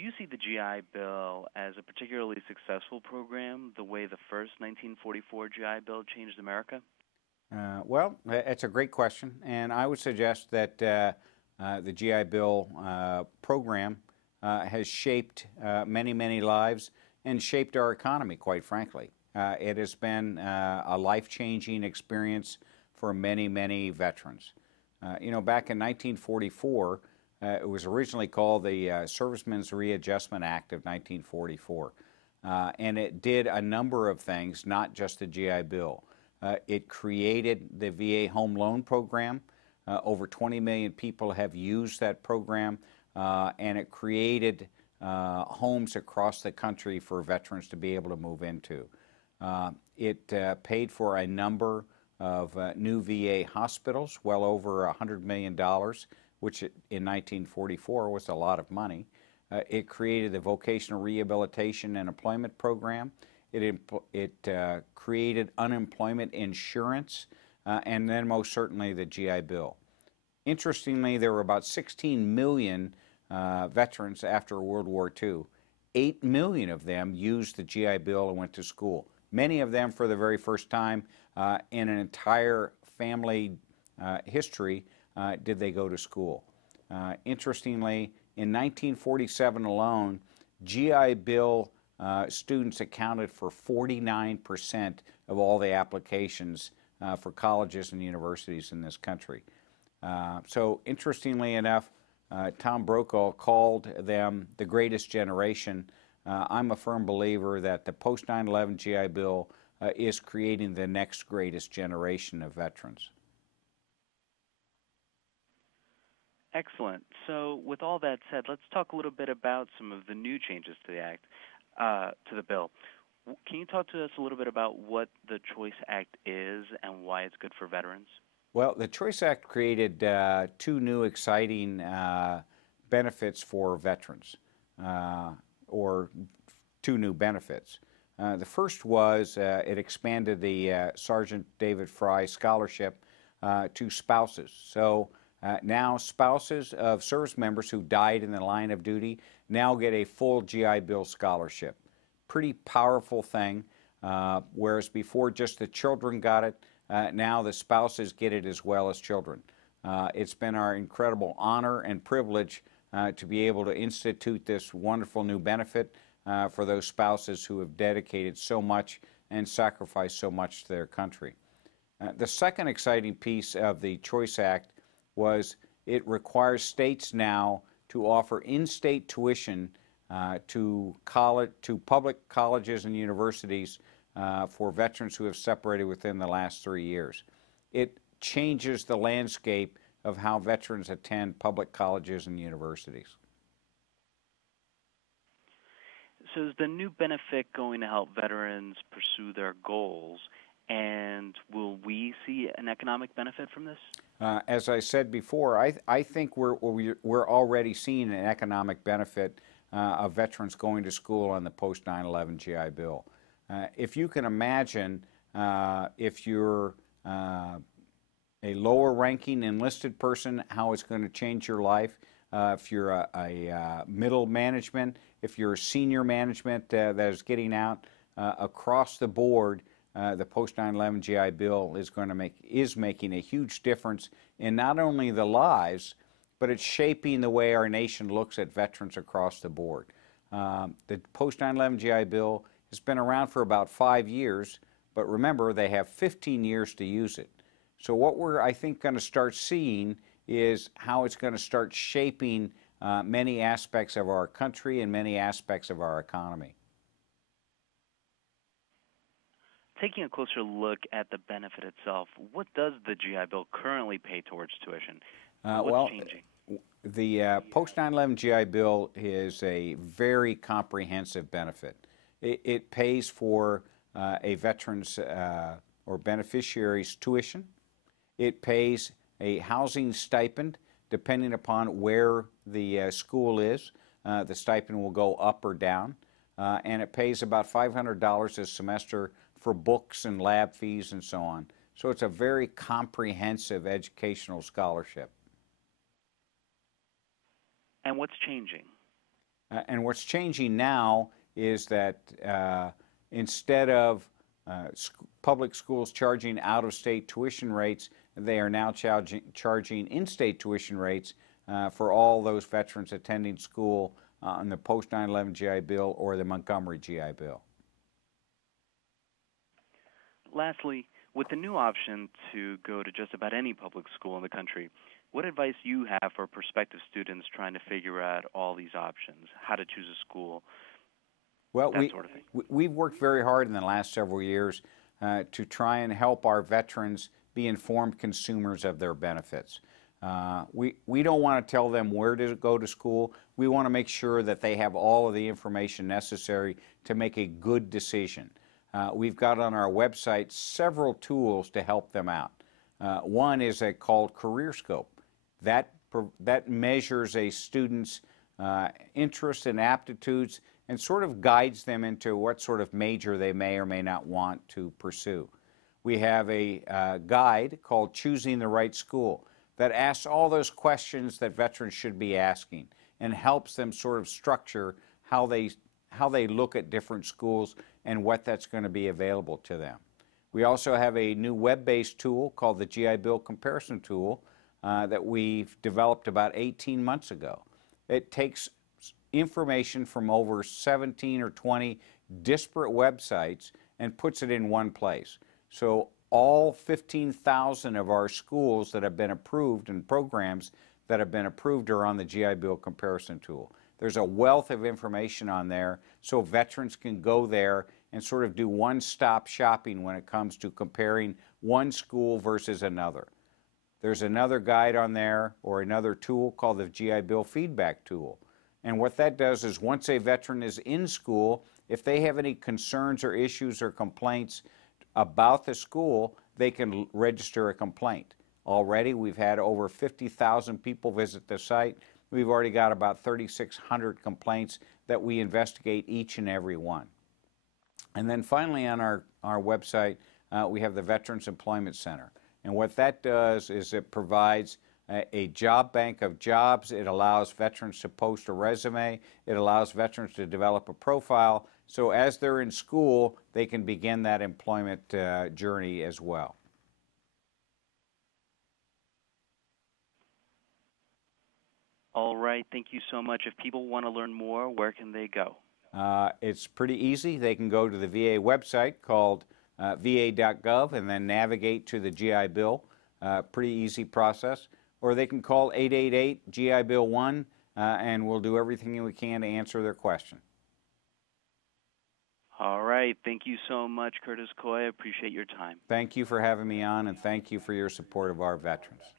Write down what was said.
do you see the GI Bill as a particularly successful program, the way the first 1944 GI Bill changed America? Well, it's a great question, and I would suggest that the GI Bill program has shaped many, many lives and shaped our economy, quite frankly. It has been a life-changing experience for many, many veterans. Back in 1944, it was originally called the Servicemen's Readjustment Act of 1944, and it did a number of things, not just the GI Bill. It created the VA Home Loan Program. Over 20 million people have used that program, and it created homes across the country for veterans to be able to move into. It paid for a number of new VA hospitals, well over $100 million, which in 1944 was a lot of money. It created the Vocational Rehabilitation and Employment Program. It created unemployment insurance, and then most certainly the GI Bill. Interestingly, there were about 16 million veterans after World War II. 8 million of them used the GI Bill and went to school. Many of them for the very first time in an entire family history did they go to school. Interestingly, in 1947 alone, GI Bill students accounted for 49% of all the applications for colleges and universities in this country. So interestingly enough, Tom Brokaw called them the greatest generation. I'm a firm believer that the post 9/11 GI Bill is creating the next greatest generation of veterans. Excellent. So with all that said, let's talk a little bit about some of the new changes to the act, to the bill. Can you talk to us a little bit about what the Choice Act is and why it's good for veterans? Well, the Choice Act created two new exciting benefits for veterans, or two new benefits. The first was it expanded the Sergeant David Fry Scholarship to spouses. So now spouses of service members who died in the line of duty now get a full GI Bill scholarship. Pretty powerful thing, whereas before just the children got it, now the spouses get it as well as children. It's been our incredible honor and privilege to be able to institute this wonderful new benefit for those spouses who have dedicated so much and sacrificed so much to their country. The second exciting piece of the Choice Act was it requires states now to offer in-state tuition to public colleges and universities for veterans who have separated within the last 3 years. It changes the landscape of how veterans attend public colleges and universities. So is the new benefit going to help veterans pursue their goals, and will we see an economic benefit from this? As I said before, I think we're already seeing an economic benefit of veterans going to school on the post 9/11 GI Bill. If you can imagine, if you're a lower ranking enlisted person, how it's going to change your life. If you're a middle management, if you're a senior management that is getting out, across the board, the post 9/11 GI Bill is making a huge difference in not only the lives, but it's shaping the way our nation looks at veterans across the board. The post 9/11 GI Bill has been around for about 5 years, but remember, they have 15 years to use it. So what we're, I think, going to start seeing is how it's going to start shaping many aspects of our country and many aspects of our economy. Taking a closer look at the benefit itself, what does the GI Bill currently pay towards tuition? What's changing? The post 9/11 GI Bill is a very comprehensive benefit. It pays for a veteran's or beneficiary's tuition. It pays a housing stipend depending upon where the school is. The stipend will go up or down. And it pays about $500 a semester for books and lab fees and so on. So it's a very comprehensive educational scholarship. And what's changing? And what's changing now is that instead of public schools charging out-of-state tuition rates, they are now charging in-state tuition rates for all those veterans attending school on the post 9/11 GI Bill or the Montgomery GI Bill. Lastly, with the new option to go to just about any public school in the country, what advice do you have for prospective students trying to figure out all these options, how to choose a school, Well, that sort of thing? we've worked very hard in the last several years to try and help our veterans be informed consumers of their benefits. We don't want to tell them where to go to school. We want to make sure that they have all of the information necessary to make a good decision. We've got on our website several tools to help them out. One is called CareerScope. That measures a student's interests and aptitudes and sort of guides them into what sort of major they may or may not want to pursue. We have a guide called Choosing the Right School that asks all those questions that veterans should be asking and helps them sort of structure how they look at different schools and what that's going to be available to them. We also have a new web-based tool called the GI Bill Comparison Tool that we've developed about 18 months ago. It takes information from over 17 or 20 disparate websites and puts it in one place. So all 15,000 of our schools that have been approved and programs that have been approved are on the GI Bill Comparison Tool. There's a wealth of information on there so veterans can go there and sort of do one-stop shopping when it comes to comparing one school versus another. There's another guide on there or another tool called the GI Bill Feedback Tool. And what that does is once a veteran is in school, if they have any concerns or issues or complaints about the school, they can register a complaint. Already we've had over 50,000 people visit the site. We've already got about 3,600 complaints that we investigate each and every one. And then finally on our website, we have the Veterans Employment Center. And what that does is it provides a job bank of jobs. It allows veterans to post a resume. It allows veterans to develop a profile. So as they're in school, they can begin that employment journey as well. All right, thank you so much. If people want to learn more, where can they go? It's pretty easy. They can go to the VA website called va.gov and then navigate to the GI Bill. Pretty easy process. Or they can call 888 GI Bill 1 and we'll do everything we can to answer their question. All right, thank you so much, Curtis Coy. I appreciate your time. Thank you for having me on and thank you for your support of our veterans.